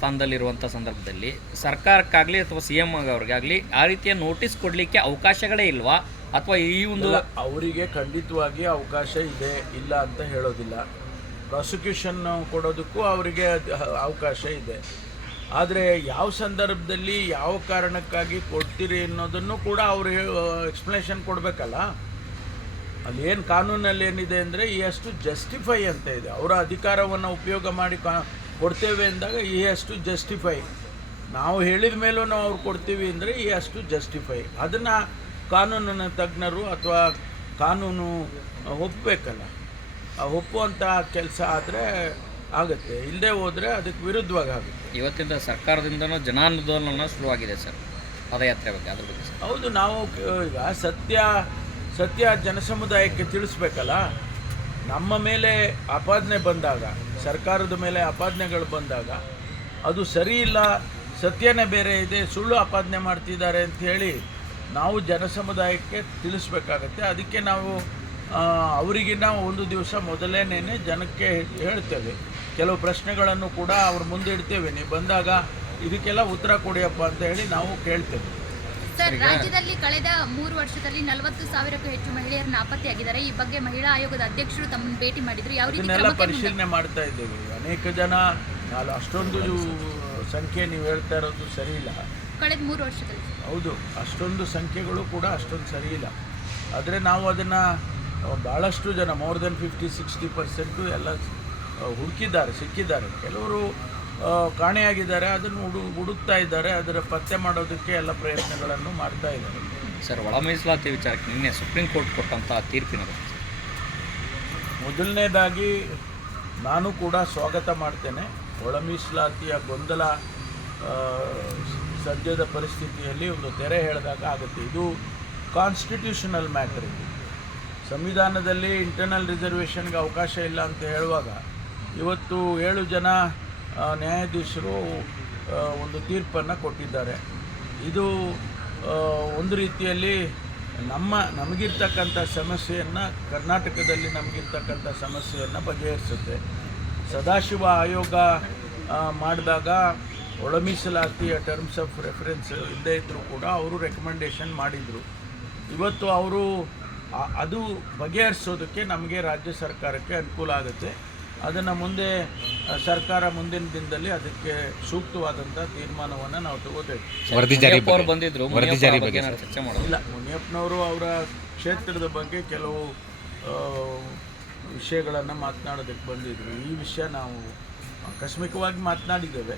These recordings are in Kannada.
ಸ್ಥಾನದಲ್ಲಿರುವಂಥ ಸಂದರ್ಭದಲ್ಲಿ ಸರ್ಕಾರಕ್ಕಾಗಲಿ ಅಥವಾ ಸಿ ಎಮ್ ಅವ್ರಿಗಾಗಲಿ ಆ ರೀತಿಯ ನೋಟಿಸ್ ಕೊಡಲಿಕ್ಕೆ ಅವಕಾಶಗಳೇ ಇಲ್ವಾ? ಅಥವಾ ಈ ಒಂದು ಅವರಿಗೆ ಖಂಡಿತವಾಗಿ ಅವಕಾಶ ಇದೆ, ಇಲ್ಲ ಅಂತ ಹೇಳೋದಿಲ್ಲ. ಪ್ರಾಸಿಕ್ಯೂಷನ್ ಕೊಡೋದಕ್ಕೂ ಅವರಿಗೆ ಅವಕಾಶ ಇದೆ. ಆದರೆ ಯಾವ ಸಂದರ್ಭದಲ್ಲಿ ಯಾವ ಕಾರಣಕ್ಕಾಗಿ ಕೊಡ್ತೀರಿ ಅನ್ನೋದನ್ನು ಕೂಡ ಅವರು ಎಕ್ಸ್ಪ್ಲನೇಷನ್ ಕೊಡಬೇಕಲ್ಲ. ಅಲ್ಲಿ ಏನು ಕಾನೂನಲ್ಲಿ ಏನಿದೆ ಅಂದರೆ ಈ ಹ್ಯಾಸ್ ಟು ಜಸ್ಟಿಫೈ ಅಂತ ಇದೆ. ಅವರ ಅಧಿಕಾರವನ್ನು ಉಪಯೋಗ ಮಾಡಿ ಕೊಡ್ತೇವೆ ಅಂದಾಗ ಈ ಹ್ಯಾಸ್ ಟು ಜಸ್ಟಿಫೈ. ನಾವು ಹೇಳಿದ ಮೇಲೂ ನಾವು ಅವ್ರು ಕೊಡ್ತೀವಿ ಅಂದರೆ ಈ ಹ್ಯಾಸ್ ಟು ಜಸ್ಟಿಫೈ. ಅದನ್ನು ಕಾನೂನಿನ ತಜ್ಞರು ಅಥವಾ ಕಾನೂನು ಒಪ್ಪಬೇಕಲ್ಲ. ಒಪ್ಪುವಂಥ ಕೆಲಸ ಆದರೆ ಆಗುತ್ತೆ, ಇಲ್ಲದೆ ಹೋದರೆ ಅದಕ್ಕೆ ವಿರುದ್ಧವಾಗಿ ಆಗುತ್ತೆ. ಇವತ್ತಿಂದ ಸರ್ಕಾರದಿಂದನೂ ಜನಾಂದೋಲನ ಶುರುವಾಗಿದೆ ಸರ್, ಪಾದಯಾತ್ರೆ ಬಗ್ಗೆ, ಅದ್ರ ಬಗ್ಗೆ. ಹೌದು, ನಾವು ಈಗ ಸತ್ಯ ಜನಸಮುದಾಯಕ್ಕೆ ತಿಳಿಸ್ಬೇಕಲ್ಲ. ನಮ್ಮ ಮೇಲೆ ಆಪಾದನೆ ಬಂದಾಗ, ಸರ್ಕಾರದ ಮೇಲೆ ಆಪಾದನೆಗಳು ಬಂದಾಗ ಅದು ಸರಿ ಇಲ್ಲ, ಸತ್ಯನೇ ಬೇರೆ ಇದೆ, ಸುಳ್ಳು ಆಪಾದನೆ ಮಾಡ್ತಿದ್ದಾರೆ ಅಂಥೇಳಿ ನಾವು ಜನಸಮುದಾಯಕ್ಕೆ ತಿಳಿಸ್ಬೇಕಾಗತ್ತೆ. ಅದಕ್ಕೆ ನಾವು ಅವರಿಗಿನ್ನ ಒಂದು ದಿವಸ ಮೊದಲೇನೇ ಜನಕ್ಕೆ ಹೇಳ್ತೇವೆ. ಕೆಲವು ಪ್ರಶ್ನೆಗಳನ್ನು ಕೂಡ ಅವ್ರ ಮುಂದೆ ಇಡ್ತೇವೆ. ನೀವು ಬಂದಾಗ ಇದಕ್ಕೆಲ್ಲ ಉತ್ತರ ಕೊಡಿಯಪ್ಪ ಅಂತ ಹೇಳಿ ನಾವು ಕೇಳ್ತೇವೆ. ಸರ್, ರಾಜ್ಯದಲ್ಲಿ ಕಳೆದ 3 ವರ್ಷದಲ್ಲಿ 40,000ಕ್ಕೂ ಹೆಚ್ಚು ಮಹಿಳೆಯರು ನಾಪತ್ತೆಯಾಗಿದ್ದಾರೆ. ಈ ಬಗ್ಗೆ ಮಹಿಳಾ ಆಯೋಗದ ಅಧ್ಯಕ್ಷರು ತಮ್ಮನ್ನು ಭೇಟಿ ಮಾಡಿದ್ರು. ಯಾವ ರೀತಿ ಇದನ್ನೆಲ್ಲ ಪರಿಶೀಲನೆ ಮಾಡ್ತಾ ಇದ್ದೇವೆ. ಅನೇಕ ಜನ ಅಷ್ಟೊಂದು ಸಂಖ್ಯೆ ನೀವು ಹೇಳ್ತಾ ಇರೋದು ಸರಿ ಇಲ್ಲ. ಕಳೆದ 3 ವರ್ಷದಲ್ಲಿ ಹೌದು, ಅಷ್ಟೊಂದು ಸಂಖ್ಯೆಗಳು ಕೂಡ ಅಷ್ಟೊಂದು ಸರಿ ಇಲ್ಲ. ಆದರೆ ನಾವು ಅದನ್ನು ಭಾಳಷ್ಟು ಜನ ಮೋರ್ ದೆನ್ 50-60% ಎಲ್ಲ ಹುಡುಕಿದ್ದಾರೆ, ಸಿಕ್ಕಿದ್ದಾರೆ. ಕೆಲವರು ಕಾಣೆಯಾಗಿದ್ದಾರೆ, ಅದನ್ನು ಹುಡುಕ್ತಾ ಇದ್ದಾರೆ. ಅದರ ಪತ್ತೆ ಮಾಡೋದಕ್ಕೆ ಎಲ್ಲ ಪ್ರಯತ್ನಗಳನ್ನು ಮಾಡ್ತಾ ಇದ್ದಾರೆ. ಸರ್, ಒಳ ಮೀಸಲಾತಿ ವಿಚಾರಕ್ಕೆ ನಿನ್ನೆ ಸುಪ್ರೀಂ ಕೋರ್ಟ್ ಕೊಟ್ಟಂಥ ತೀರ್ಪಿನ ಬಗ್ಗೆ ಮೊದಲನೇದಾಗಿ ನಾನು ಕೂಡ ಸ್ವಾಗತ ಮಾಡ್ತೇನೆ. ಒಳ ಮೀಸಲಾತಿಯ ಗೊಂದಲ ಸದ್ಯದ ಪರಿಸ್ಥಿತಿಯಲ್ಲಿ ಒಂದು ತೆರೆ ಎಳೆದಾಗ ಆಗುತ್ತೆ. ಇದು ಕಾನ್ಸ್ಟಿಟ್ಯೂಷನಲ್ ಮ್ಯಾಟರ್. ಇದು ಸಂವಿಧಾನದಲ್ಲಿ ಇಂಟರ್ನಲ್ ರಿಸರ್ವೇಷನ್ಗೆ ಅವಕಾಶ ಇಲ್ಲ ಅಂತ ಹೇಳುವಾಗ ಇವತ್ತು 7 ಜನ ನ್ಯಾಯಾಧೀಶರು ಒಂದು ತೀರ್ಪನ್ನು ಕೊಟ್ಟಿದ್ದಾರೆ. ಇದು ಒಂದು ರೀತಿಯಲ್ಲಿ ನಮಗಿರ್ತಕ್ಕಂಥ ಸಮಸ್ಯೆಯನ್ನು, ಕರ್ನಾಟಕದಲ್ಲಿ ನಮಗಿರ್ತಕ್ಕಂಥ ಸಮಸ್ಯೆಯನ್ನು ಬಗೆಹರಿಸುತ್ತೆ. ಸದಾಶಿವ ಆಯೋಗ ಮಾಡಿದಾಗ ಒಳ ಮೀಸಲಾತಿಯ ಟರ್ಮ್ಸ್ ಆಫ್ ರೆಫರೆನ್ಸ್ ಇಲ್ಲದೇ ಇದ್ದರೂ ಕೂಡ ಅವರು ರೆಕಮೆಂಡೇಷನ್ ಮಾಡಿದರು. ಇವತ್ತು ಅವರು ಅದು ಬಗೆಹರಿಸೋದಕ್ಕೆ ನಮಗೆ ರಾಜ್ಯ ಸರ್ಕಾರಕ್ಕೆ ಅನುಕೂಲ ಆಗುತ್ತೆ. ಅದನ್ನು ಮುಂದೆ ಸರ್ಕಾರ ಮುಂದಿನ ದಿನದಲ್ಲಿ ಅದಕ್ಕೆ ಸೂಕ್ತವಾದಂಥ ತೀರ್ಮಾನವನ್ನು ನಾವು ತಗೋತೇವೆ. ಇಲ್ಲ, ಮುನಿಯಪ್ಪನವರು ಅವರ ಕ್ಷೇತ್ರದ ಬಗ್ಗೆ ಕೆಲವು ವಿಷಯಗಳನ್ನು ಮಾತನಾಡೋದಕ್ಕೆ ಬಂದಿದ್ದರು. ಈ ವಿಷಯ ನಾವು ಆಕಸ್ಮಿಕವಾಗಿ ಮಾತನಾಡಿದ್ದೇವೆ.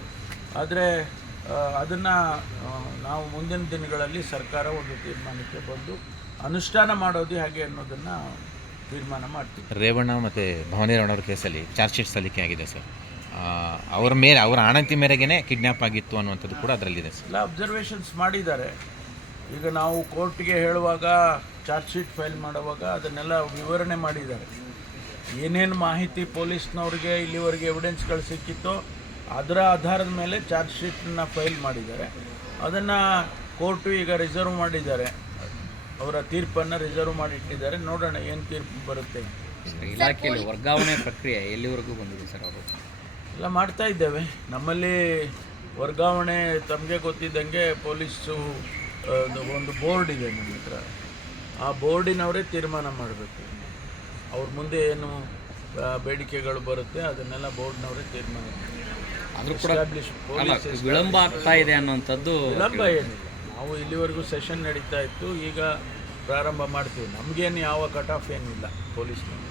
ಆದರೆ ಅದನ್ನು ನಾವು ಮುಂದಿನ ದಿನಗಳಲ್ಲಿ ಸರ್ಕಾರ ಒಂದು ತೀರ್ಮಾನಕ್ಕೆ ಬಂದು ಅನುಷ್ಠಾನ ಮಾಡೋದು ಹೇಗೆ ಅನ್ನೋದನ್ನು ತೀರ್ಮಾನ ಮಾಡ್ತೀವಿ. ರೇವಣ್ಣ ಮತ್ತು ಭವಾನಿ ರೇವಣ್ಣ ಅವ್ರ ಕೇಸಲ್ಲಿ ಚಾರ್ಜ್ ಶೀಟ್ ಸಲ್ಲಿಕೆ ಆಗಿದೆ ಸರ್. ಅವರ ಆಣತಿ ಮೇರೆಗೆ ಕಿಡ್ನ್ಯಾಪ್ ಆಗಿತ್ತು ಅನ್ನುವಂಥದ್ದು ಕೂಡ ಅದರಲ್ಲಿದೆ ಸರ್. ಎಲ್ಲ ಅಬ್ಸರ್ವೇಷನ್ಸ್ ಮಾಡಿದ್ದಾರೆ. ಈಗ ನಾವು ಕೋರ್ಟ್ಗೆ ಹೇಳುವಾಗ, ಚಾರ್ಜ್ ಶೀಟ್ ಫೈಲ್ ಮಾಡುವಾಗ ಅದನ್ನೆಲ್ಲ ವಿವರಣೆ ಮಾಡಿದ್ದಾರೆ. ಏನೇನು ಮಾಹಿತಿ ಪೊಲೀಸ್ನವ್ರಿಗೆ ಇಲ್ಲಿವರೆಗೆ ಎವಿಡೆನ್ಸ್ಗಳು ಸಿಕ್ಕಿತ್ತೋ ಅದರ ಆಧಾರದ ಮೇಲೆ ಚಾರ್ಜ್ ಶೀಟನ್ನು ಫೈಲ್ ಮಾಡಿದ್ದಾರೆ. ಅದನ್ನು ಕೋರ್ಟು ಈಗ ರಿಸರ್ವ್ ಮಾಡಿದ್ದಾರೆ. ಅವರ ತೀರ್ಪನ್ನು ರಿಸರ್ವ್ ಮಾಡಿ ಇಟ್ಟಿದ್ದಾರೆ. ನೋಡೋಣ ಏನು ತೀರ್ಪು ಬರುತ್ತೆ. ಇಲಾಖೆಯಲ್ಲಿ ವರ್ಗಾವಣೆ ಪ್ರಕ್ರಿಯೆ ಎಲ್ಲಿವರೆಗೂ ಬಂದಿದೆ ಸರ್? ಅವರು ಎಲ್ಲ ಮಾಡ್ತಾ ಇದ್ದೇವೆ. ನಮ್ಮಲ್ಲಿ ವರ್ಗಾವಣೆ ತಮಗೆ ಗೊತ್ತಿದ್ದಂಗೆ ಪೊಲೀಸು ಒಂದು ಬೋರ್ಡ್ ಇದೆ ನಮ್ಮ ಹತ್ರ. ಆ ಬೋರ್ಡಿನವರೇ ತೀರ್ಮಾನ ಮಾಡಬೇಕು. ಅವ್ರ ಮುಂದೆ ಏನು ಬೇಡಿಕೆಗಳು ಬರುತ್ತೆ ಅದನ್ನೆಲ್ಲ ಬೋರ್ಡ್ನವರೇ ತೀರ್ಮಾನ ಮಾಡಬೇಕು. ಆದರೂ ಕೂಡ ವಿಳಂಬ ಆಗ್ತಾ ಇದೆ ಅನ್ನೋಂಥದ್ದು. ವಿಳಂಬ ಏನಿಲ್ಲ, ನಾವು ಇಲ್ಲಿವರೆಗೂ ಸೆಷನ್ ನಡೀತಾ ಇತ್ತು, ಈಗ ಪ್ರಾರಂಭ ಮಾಡ್ತೀವಿ. ನಮಗೇನು ಯಾವ ಕಟ್ ಆಫ್ ಏನಿಲ್ಲ ಪೊಲೀಸ್ನವರು.